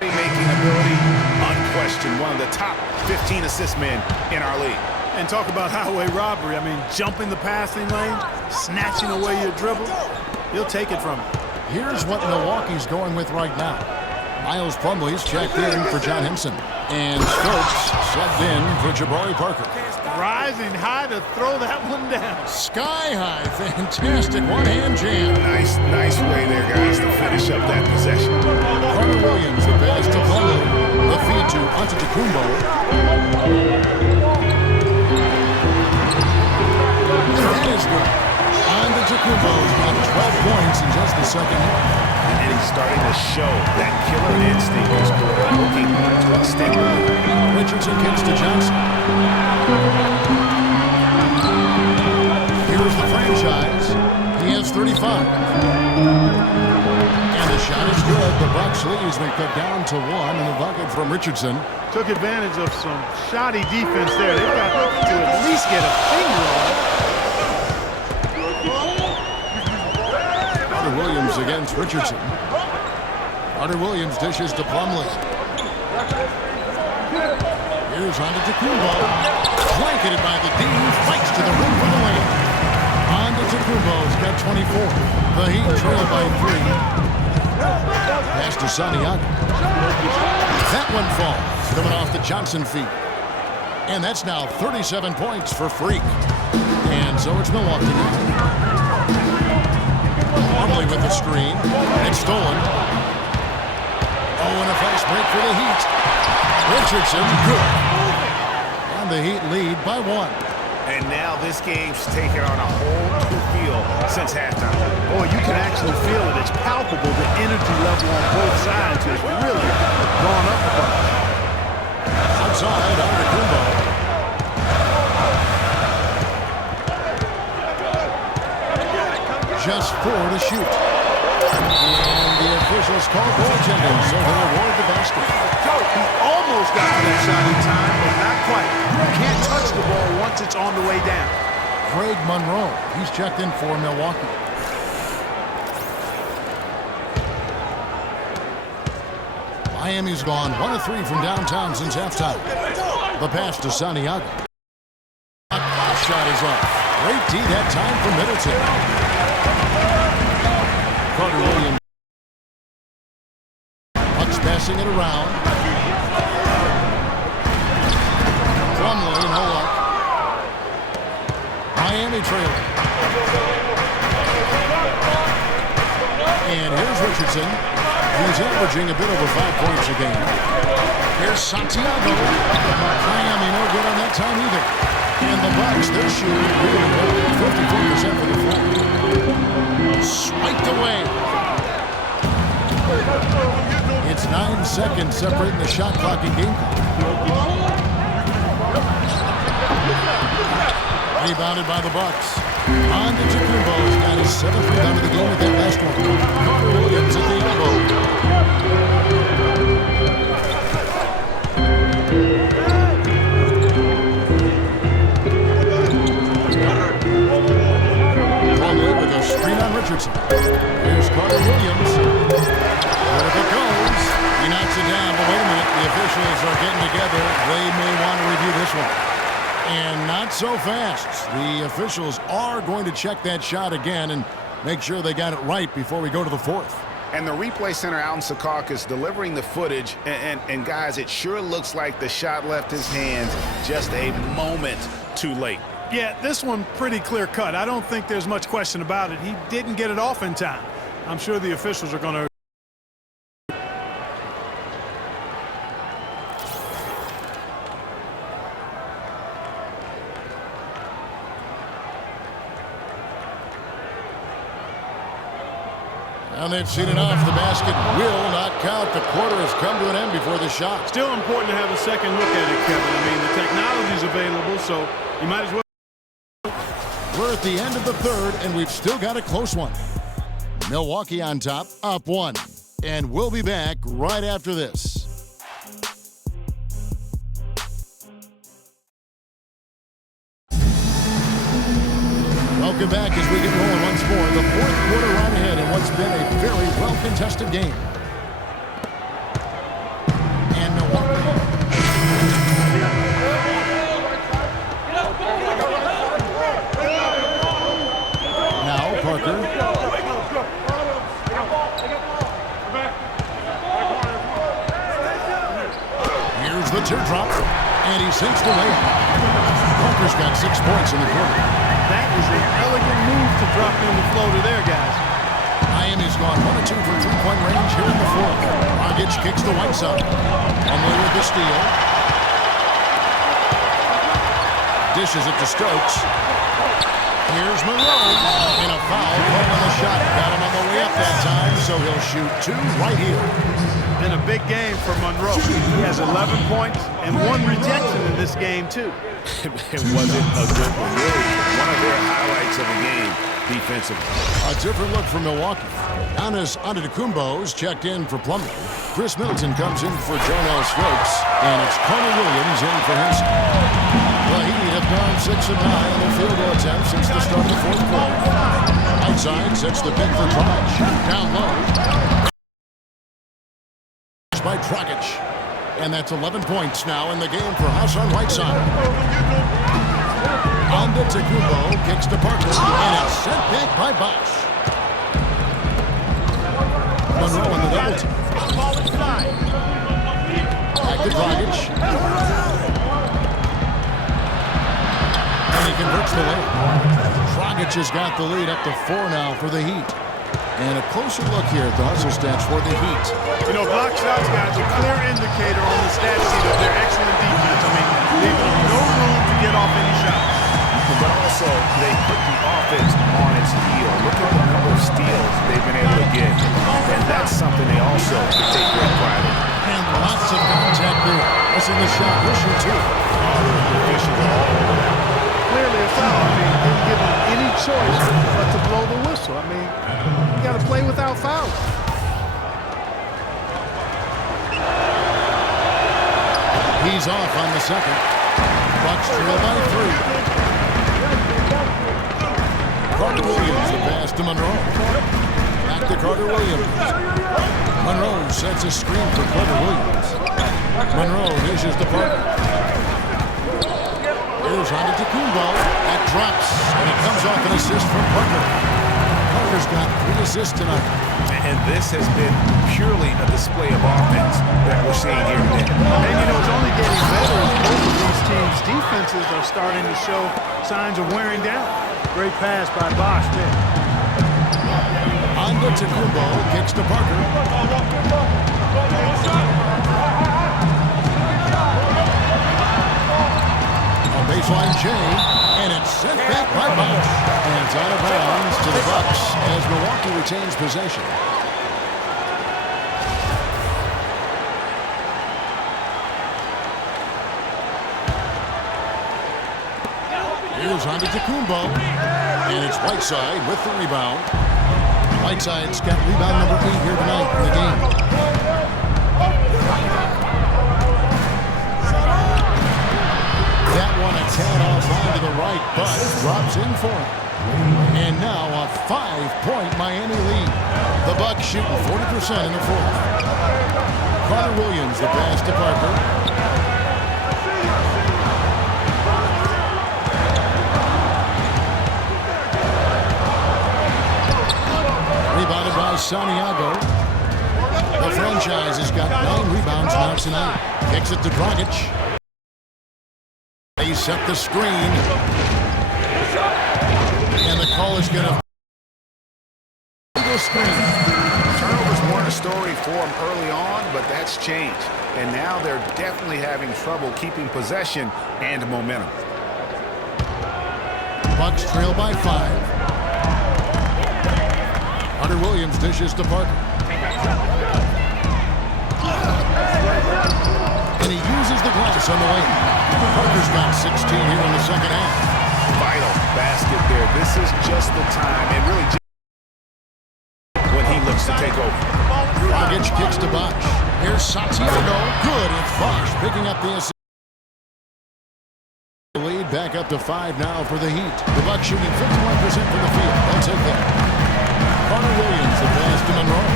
Playmaking ability, unquestioned. One of the top 15 assist men in our league. And talk about highway robbery. I mean, jumping the passing lane, snatching away your dribble. He'll take it from him. Here's what Milwaukee's going with right now. Miles Plumlee's checked in for John Henson. And Stokes subbed in for Jabari Parker. Rising high to throw that one down. Sky high. Fantastic one-hand jam. Nice way there, guys, to finish up that possession. Carter Williams, the pass to Plumlee. The feed to Antetokounmpo. That is good. Antetokounmpo's got 12 points in just the second half. And he's starting to show that killer instinct is looking to extend the lead. Richardson kicks to Johnson. Here's the franchise. He has 35. And the shot is good. The Bucks lead has been cut down to 1, and the bucket from Richardson. Took advantage of some shoddy defense there. They've got to at least get a finger on it. Carter Williams against Richardson. Carter Williams dishes to Plumlee. Here's Antetokounmpo. Blanketed by the D. Fights to the rim for the win. Antetokounmpo's got 24. The Heat trail by 3. Pass to Santiago. That one falls. Coming off the Johnson feet. And that's now 37 points for Freak. And so it's Milwaukee now. Plumlee with the screen. It's stolen. Oh, and a fast break for the Heat. Richardson, good. And the Heat lead by 1. And now this game's taken on a whole new feel since halftime. Boy, you can actually feel it. It's palpable. The energy level on both sides has really gone up a bunch. Outside, Antetokounmpo. Just 4 to shoot. And the officials call goaltending, so they award the basket. He almost got to that shot in time, but not quite. You can't touch the ball once it's on the way down. Craig Monroe, he's checked in for Milwaukee. Miami's gone 1 of 3 from downtown since halftime. The pass to Santiago. Shot is up. Great D that time for Middleton. Carter Williams. Bucks passing it around. Plumlee, no luck. Miami trailing. And here's Richardson. He's averaging a bit over 5 points a game. Here's Santiago. Miami no good on that time either. And the Bucks, they're shooting really well. 54% for the floor. Swiped away. It's 9 seconds separating the shot clock and game clock. Rebounded by the Bucks. Antetokounmpo's got his 7th rebound of the game with that last one. Carter Williams at the elbow. Plumlee with a screen on Richardson. Here's Carter Williams. Where it goes. He knocks it down, but wait a minute. The officials are getting together. They may want to review this one. And not so fast. The officials are going to check that shot again and make sure they got it right before we go to the 4th. And the replay center out in Secaucus delivering the footage. And guys, it sure looks like the shot left his hands just a moment too late. Yeah, this one pretty clear cut. I don't think there's much question about it. He didn't get it off in time. I'm sure the officials are going to. And they've seen it off. The basket will not count. The quarter has come to an end before the shot. Still important to have a second look at it, Kevin. I mean, the technology's available, so you might as well. We're at the end of the third, and we've still got a close one. Milwaukee on top, up 1. And we'll be back right after this. Welcome back as we get rolling once more. The fourth quarter right ahead in what's been a very well-contested game. And Milwaukee. Now Parker. Here's the teardrop, and he sinks the layup. Parker's got 6 points in the quarter. That is an elegant move to drop in the floater there, guys. Miami's gone 1 of 2 from three-point range here in the fourth. Dragic kicks to Whiteside. Plumlee with the steal. Dishes it to Stokes. Here's Monroe. And a foul called on the shot. Got him on the way up that time, so he'll shoot 2 right here. And a big game for Monroe. He has 11 points and 1 rejection in this game, too. It wasn't a good one, really. One of their highlights of the game defensively. A different look for Milwaukee. Giannis Antetokounmpo's checked in for Plumlee. Chris Middleton comes in for Jonell Stokes. And it's Carter Williams in for Henson. The Heat have gone 6 of 9 on their field goal attempts since the start of the fourth quarter. Whiteside sets the pick for Dragic. Down low. By Dragic. And that's 11 points now in the game for Hassan Whiteside. Antetokounmpo kicks to Parker, and it's sent back by Bosh. Monroe in the double team. Back to Dragic. And he converts the lead. Dragic has got the lead up to 4 now for the Heat. And a closer look here at the hustle stats for the Heat. You know, block shots, guys, a clear indicator on the stat sheet of their excellent defense. I mean, leaving them no room to get off any shots. But also, they put the offense on its heel. Look at the number of steals they've been able to get. And that's something they also take great pride in. And lots of contact there. Missing the shot. He'll shoot 2. Clearly a foul. I mean, didn't give them any choice but to blow the whistle. I mean, you got to play without fouls. He's off on the second. Bucks trail by 3. Carter Williams, the pass to Monroe. Back to Carter Williams. Monroe sets a screen for Carter Williams. Monroe dishes to Parker. Here's Antetokounmpo. That drops, and it comes off an assist from Parker. Parker's got 3 assists tonight. And this has been purely a display of offense that we're seeing here today. And you know, it's only getting better as both of these teams' defenses are starting to show signs of wearing down. Great pass by Bosh there. Antetokounmpo kicks to Parker. Baseline J, and it's sent back by Bosh. And it's out of bounds to the Bucks as Milwaukee retains possession. Here's Antetokounmpo, and it's Whiteside with the rebound. Whiteside's got rebound number 8 here tonight in the game. That one a tad offline to the right, but drops in for it. And now a 5-point Miami lead. The Bucks shooting 40% in the fourth. Carter Williams, the pass to Parker. Rebounded by Santiago. The franchise has got 9 rebounds now tonight. Kicks it to Dragic. They set the screen. And the call is going to screen. Turnovers weren't a story for them early on, but that's changed. And now they're definitely having trouble keeping possession and momentum. Bucks trail by 5. Hunter Williams dishes to Parker. And he uses the glass on the way. Parker's got 16 here in the second half. Vital basket there. This is just the time, and really when he looks to take over. Dragic kicks to Bosh. Here's Santiago. Good, and Bosh picking up the assist. Lead back up to 5 now for the Heat. The Bucks shooting 51% from the field. They'll take that. Hunter Williams, the pass to Monroe.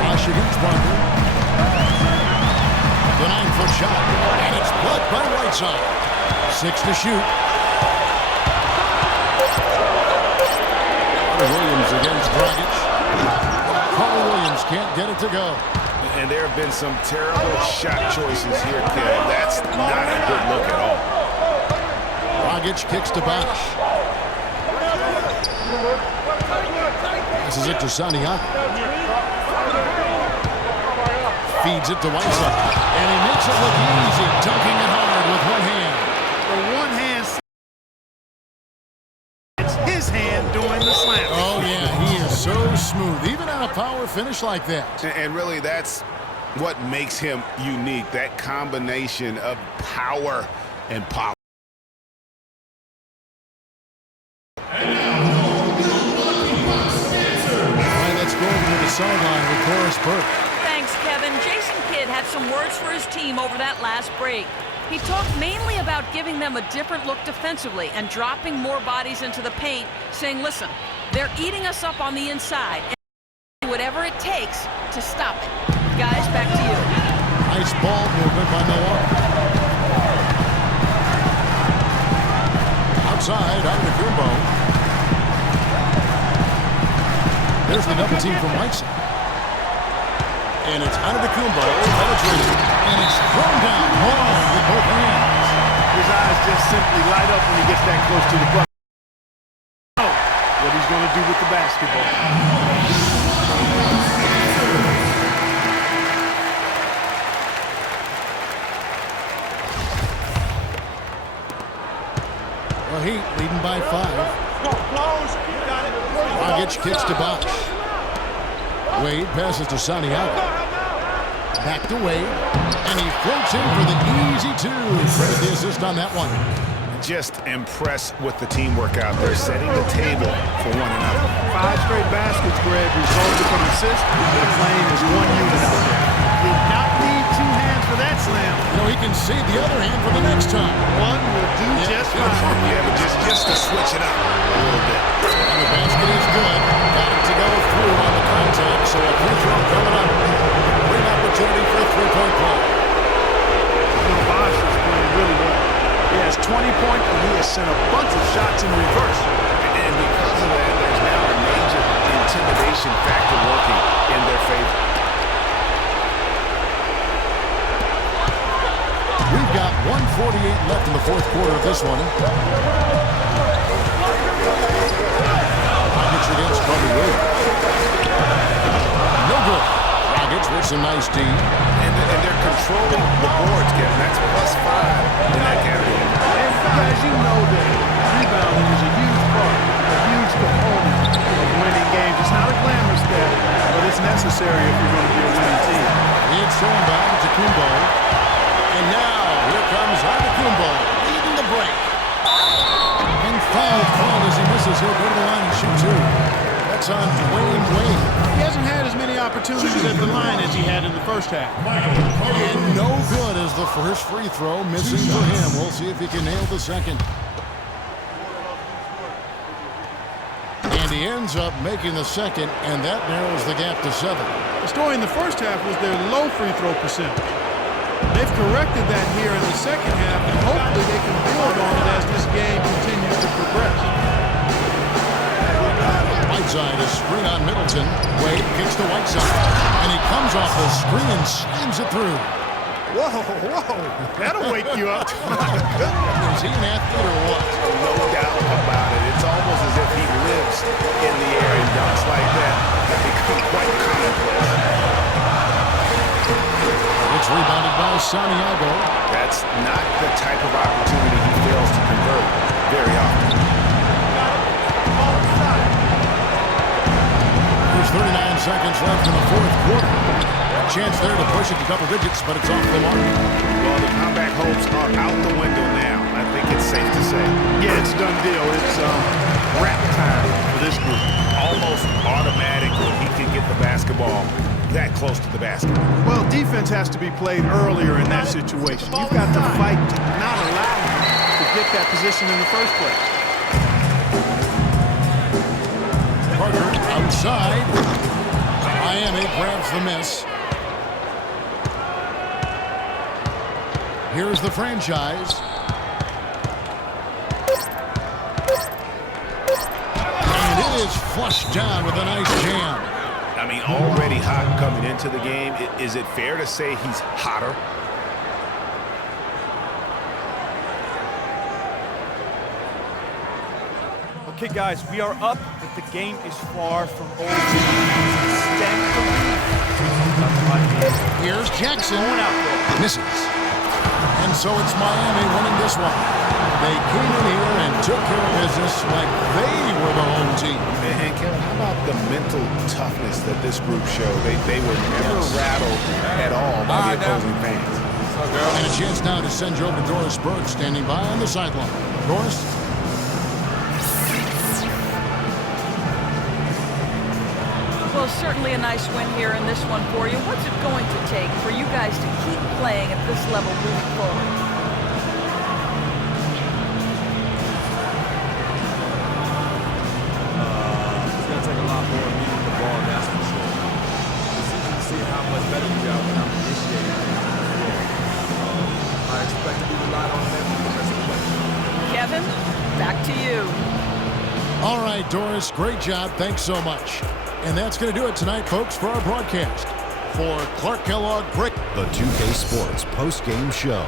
Bosh against Parker. The 9-foot shot, and it's blocked by Whiteside. 6 to shoot. Hunter Williams against Dragic. Hunter Williams can't get it to go. And there have been some terrible shot choices here, Kev. That's not a good look at all. Dragic kicks to Bosh. Passes it to Santiago. Feeds it to Whiteside. And he makes it look easy, dunking it hard with one hand. The one hand, it's his hand doing the slam. Oh, yeah, he is so smooth, even on a power finish like that. And really, that's what makes him unique, that combination of power and power. All right, let's go over to the sideline with Doris Burke. Thanks, Kevin. Jason Kidd had some words for his team over that last break. He talked mainly about giving them a different look defensively and dropping more bodies into the paint, saying, listen, they're eating us up on the inside, and whatever it takes to stop it. Guys, back to you. Nice ball movement by Milwaukee. Outside, Antetokounmpo. There's the double team from Whiteside. And it's Antetokounmpo penetrating. And it's thrown down hard with both hands. His eyes just simply light up when he gets that close to the bucket. What he's going to do with the basketball. The Heat leading by 5. Dragic kicks to Bosh. Wade passes to Santiago. Back to Wade. And he floats in for the easy 2. Credit the assist on that one. Just impressed with the teamwork out there, setting the table for one another. 5 straight baskets, Greg, resulted from assists. They're playing as one unit out there. Did not need 2 hands for that slam. You know, he can save the other hand for the next time. One will do just fine. Yeah, but just to switch it up a little bit. And the basket is good. Got it to go through on the contact, so a free throw coming up. Great opportunity for a 3-point play. Bosh is playing really well. He has 20 points, and he has sent a bunch of shots in reverse. And because of that, there's now a major intimidation factor working in their favor. We've got 1:48 left in the fourth quarter of this one. Dragic against Kobe Williams. No good. Dragic with some nice D. And they're controlling the boards, Kevin. That's +5 in that category. And guys, you know that rebounding is a huge part, a huge component of winning games. It's not a glamorous stat, but it's necessary if you're going to be a winning team. It's thrown by Antetokounmpo. And now, here comes Antetokounmpo leading the break. And foul called as he misses. He'll go to the line and shoot 2. That's on Dwayne Wade. He hasn't had as many opportunities at the line as he had in the first half. And no good as the first free throw missing for him. We'll see if he can nail the second. And he ends up making the second, and that narrows the gap to 7. The story in the first half was their low free throw percentage. They've corrected that here in the second half, and hopefully they can build on it as this game continues to progress. Whiteside, a screen on Middleton. Wade kicks to Whiteside, and he comes off the screen and slams it through. Whoa, that'll wake you up. Is he an athlete or what? No doubt about it. It's almost as if he lives in the air, and dunks like that have become quite commonplace. It's rebounded by Santiago. That's not the type of opportunity he fails to convert very often. 39 seconds left in the fourth quarter. Chance there to push it to double digits, but it's off the mark. Well, the comeback hopes are out the window now. I think it's safe to say. Yeah, it's a done deal. It's wrap time for this group. Almost automatic when he can get the basketball that close to the basket. Well, defense has to be played earlier in that situation. You've got to fight to not allow him to get that position in the first place. Carter outside. Miami grabs the miss. Here's the franchise. And it is flushed down with a nice jam. I mean, already hot coming into the game. Is it fair to say he's hotter? Okay, guys, we are up, but the game is far from over. Here's Jackson. Going out there. Misses. And so it's Miami winning this one. They came in here and took care of business like they were the home team. And Kevin, how about the mental toughness that this group showed? They were never rattled at all by the opposing fans. And a chance now to send you over to Doris Burke standing by on the sideline. Doris? Well, certainly a nice win here in this one for you. What's it going to take for you guys to keep playing at this level moving forward? It's going to take a lot more of me with the ball, that's for sure. It's easy to see how much better we are when I'm initiating things on the floor. I expect to be relied on them for the rest of the way. Kevin, back to you. All right, Doris, great job. Thanks so much. And that's going to do it tonight, folks, for our broadcast. For Clark Kellogg, The 2K Sports post-game show.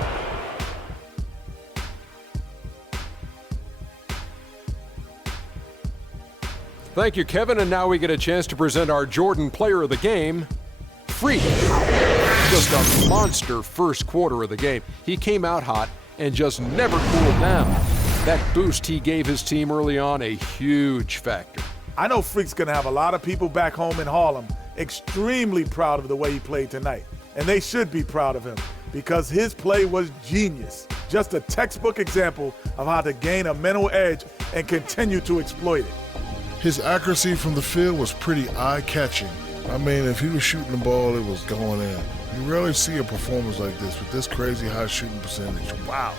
Thank you, Kevin. And now we get a chance to present our Jordan Player of the Game, Freak. Just a monster first quarter of the game. He came out hot and just never cooled down. That boost he gave his team early on, a huge factor. I know Freak's going to have a lot of people back home in Harlem extremely proud of the way he played tonight. And they should be proud of him because his play was genius. Just a textbook example of how to gain a mental edge and continue to exploit it. His accuracy from the field was pretty eye-catching. I mean, if he was shooting the ball, it was going in. You rarely see a performance like this with this crazy high shooting percentage. Wow.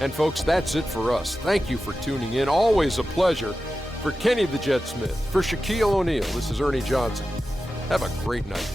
And folks, that's it for us. Thank you for tuning in. Always a pleasure. For Kenny the Jet Smith, for Shaquille O'Neal, this is Ernie Johnson. Have a great night.